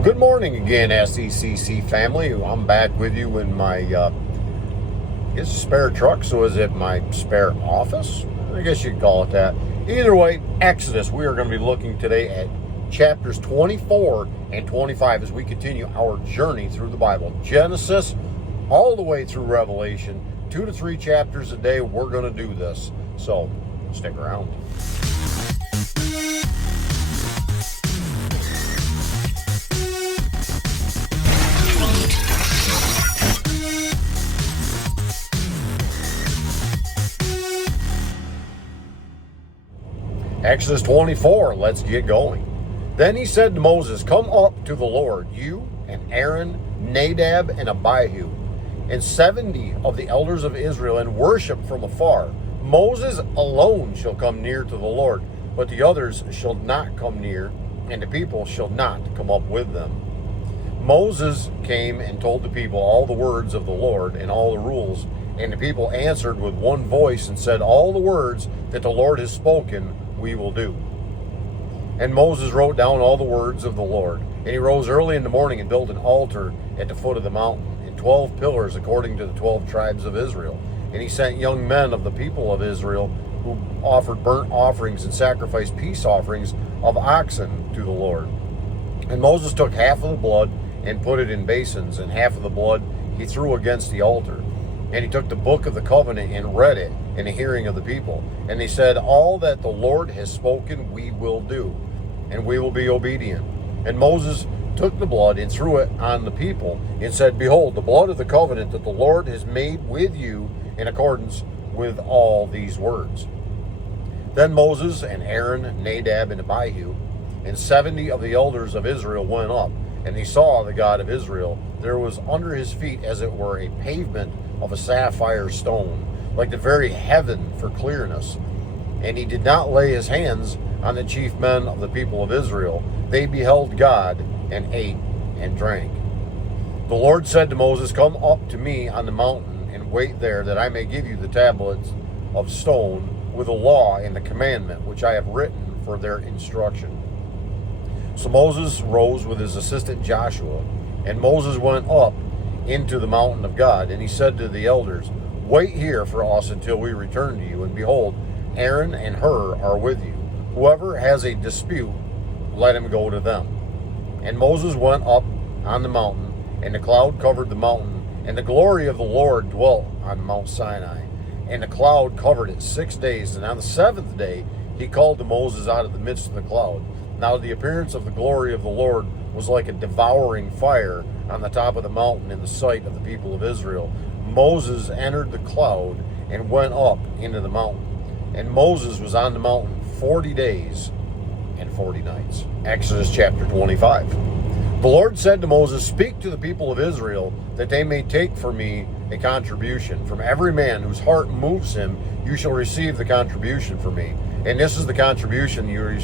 Well, good morning again, SECC family. I'm back with you in my, it's a spare truck, so is it my spare office? I guess you could call it that. Either way, Exodus. We are going to be looking today at chapters 24 and 25 as we continue our journey through the Bible. Genesis all the way through Revelation. 2 to 3 chapters a day. We're going to do this. So, stick around. Exodus 24, let's get going. Then he said to Moses, "Come up to the Lord, you and Aaron, Nadab, and Abihu, and 70 of the elders of Israel, and worship from afar. Moses alone shall come near to the Lord, but the others shall not come near, and the people shall not come up with them." Moses came and told the people all the words of the Lord and all the rules, and the people answered with one voice and said, "All the words that the Lord has spoken we will do." And Moses wrote down all the words of the Lord. And he rose early in the morning and built an altar at the foot of the mountain, and 12 pillars according to the 12 tribes of Israel. And he sent young men of the people of Israel who offered burnt offerings and sacrificed peace offerings of oxen to the Lord. And Moses took half of the blood and put it in basins, and half of the blood he threw against the altar. And he took the book of the covenant and read it in the hearing of the people. And they said, "All that the Lord has spoken we will do, and we will be obedient." And Moses took the blood and threw it on the people and said, "Behold, the blood of the covenant that the Lord has made with you in accordance with all these words." Then Moses and Aaron, Nadab, and Abihu, and 70 of the elders of Israel went up, and they saw the God of Israel. There was under his feet as it were a pavement of a sapphire stone, like the very heaven for clearness. And he did not lay his hands on the chief men of the people of Israel. They beheld God and ate and drank. The Lord said to Moses, "Come up to me on the mountain and wait there, that I may give you the tablets of stone with the law and the commandment which I have written for their instruction." So Moses rose with his assistant Joshua, and Moses went up into the mountain of God, and he said to the elders, "Wait here for us until we return to you, and behold, Aaron and Hur are with you. Whoever has a dispute, let him go to them." And Moses went up on the mountain, and the cloud covered the mountain, and the glory of the Lord dwelt on Mount Sinai. And the cloud covered it 6 days, and on the 7th day he called to Moses out of the midst of the cloud. Now the appearance of the glory of the Lord was like a devouring fire on the top of the mountain in the sight of the people of Israel. Moses entered the cloud and went up into the mountain. And Moses was on the mountain 40 days and 40 nights. Exodus chapter 25. The Lord said to Moses, "Speak to the people of Israel, that they may take for me a contribution. From every man whose heart moves him, you shall receive the contribution for me. And this is the contribution you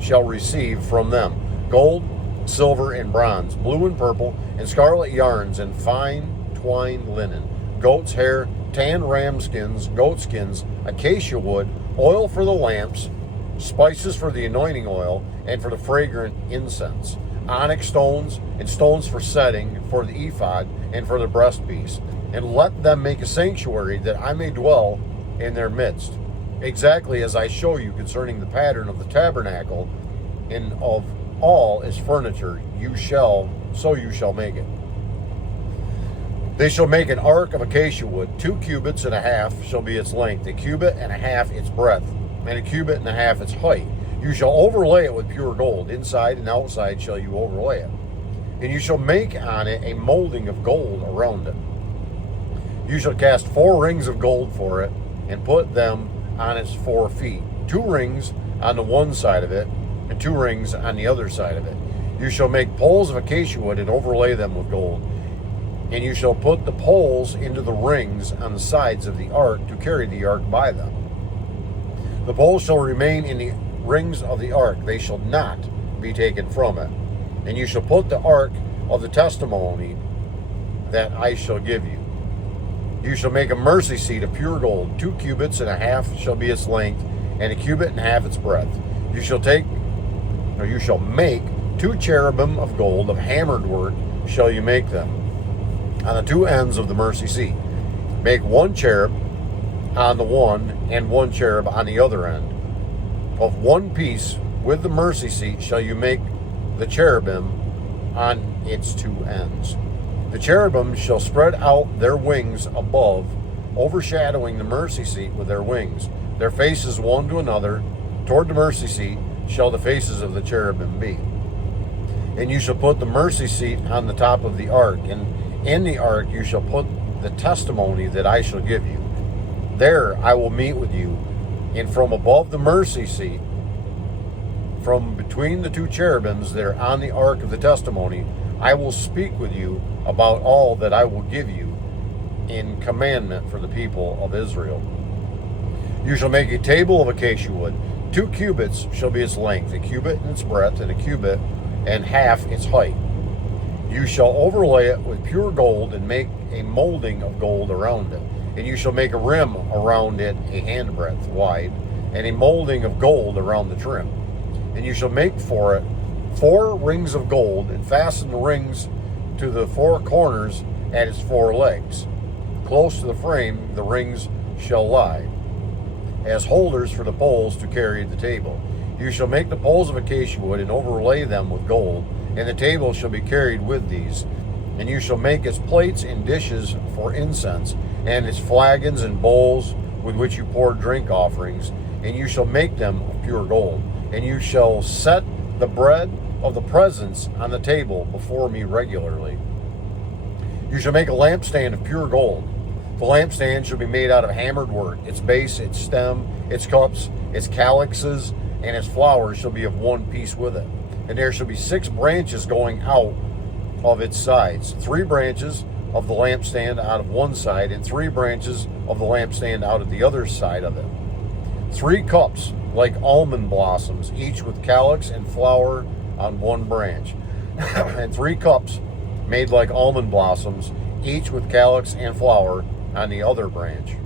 shall receive from them: gold, silver, and bronze, blue and purple, and scarlet yarns, and fine twined linen, goat's hair, tan ram skins, goat skins, acacia wood, oil for the lamps, spices for the anointing oil, and for the fragrant incense, onyx stones, and stones for setting, for the ephod, and for the breastpiece. And let them make a sanctuary, that I may dwell in their midst, exactly as I show you concerning the pattern of the tabernacle, and of all its furniture you shall make it. They shall make an ark of acacia wood. 2 cubits and a half shall be its length, a cubit and a half its breadth, and a cubit and a half its height. You shall overlay it with pure gold. Inside and outside shall you overlay it. And you shall make on it a molding of gold around it. You shall cast 4 rings of gold for it, and put them on its 4 feet, 2 rings on the one side of it, and 2 rings on the other side of it. You shall make poles of acacia wood and overlay them with gold. And you shall put the poles into the rings on the sides of the ark to carry the ark by them. The poles shall remain in the rings of the ark. They shall not be taken from it. And you shall put the ark of the testimony that I shall give you. You shall make a mercy seat of pure gold. 2 cubits and a half shall be its length, and a cubit and a half its breadth. You shall make 2 cherubim of gold of hammered work shall you make them on the 2 ends of the mercy seat. Make 1 cherub on the one and 1 cherub on the other end. Of 1 piece with the mercy seat shall you make the cherubim on its 2 ends. The cherubim shall spread out their wings above, overshadowing the mercy seat with their wings. Their faces one to another, toward the mercy seat shall the faces of the cherubim be. And you shall put the mercy seat on the top of the ark, and in the ark you shall put the testimony that I shall give you. There I will meet with you, and from above the mercy seat, from between the 2 cherubims that are on the ark of the testimony, I will speak with you about all that I will give you in commandment for the people of Israel. You shall make a table of acacia wood. 2 cubits shall be its length, a cubit in its breadth, and a cubit and half its height. You shall overlay it with pure gold, and make a molding of gold around it. And you shall make a rim around it a handbreadth wide, and a molding of gold around the trim. And you shall make for it 4 rings of gold, and fasten the rings to the 4 corners at its 4 legs. Close to the frame the rings shall lie, as holders for the poles to carry the table. You shall make the poles of acacia wood, and overlay them with gold, and the table shall be carried with these. And you shall make its plates and dishes for incense, and its flagons and bowls with which you pour drink offerings, and you shall make them of pure gold. And you shall set the bread of the presence on the table before me regularly. You shall make a lampstand of pure gold. The lampstand shall be made out of hammered work. Its base, its stem, its cups, its calyxes, and its flowers shall be of 1 piece with it. And there shall be 6 branches going out of its sides, 3 branches of the lampstand out of one side, and 3 branches of the lampstand out of the other side of it. 3 cups like almond blossoms, each with calyx and flower on one branch, and 3 cups made like almond blossoms, each with calyx and flower on the other branch.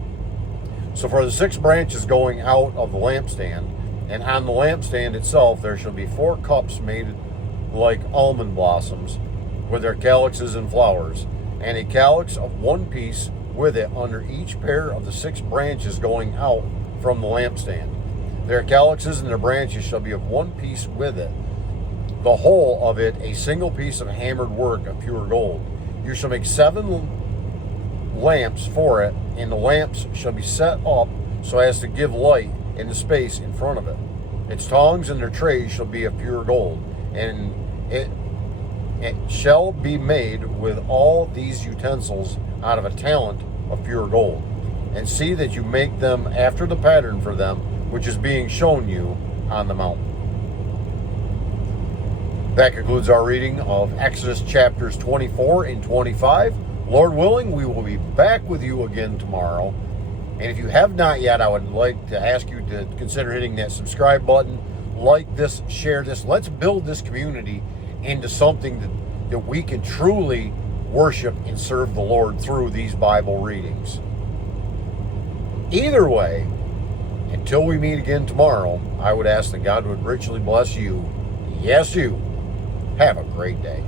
So for the 6 branches going out of the lampstand, and on the lampstand itself there shall be 4 cups made like almond blossoms, with their calyxes and flowers, and a calyx of 1 piece with it under each pair of the 6 branches going out from the lampstand. Their calyxes and their branches shall be of 1 piece with it, the whole of it a single piece of hammered work of pure gold. You shall make 7 lamps for it, and the lamps shall be set up so as to give light in the space in front of it. Its tongs and their trays shall be of pure gold, and it shall be made with all these utensils out of a talent of pure gold. And see that you make them after the pattern for them, which is being shown you on the mountain. That concludes our reading of Exodus chapters 24 and 25. Lord willing, we will be back with you again tomorrow. And if you have not yet, I would like to ask you to consider hitting that subscribe button, like this, share this. Let's build this community into something that we can truly worship and serve the Lord through these Bible readings. Either way, until we meet again tomorrow, I would ask that God would richly bless you. Yes, you. Have a great day.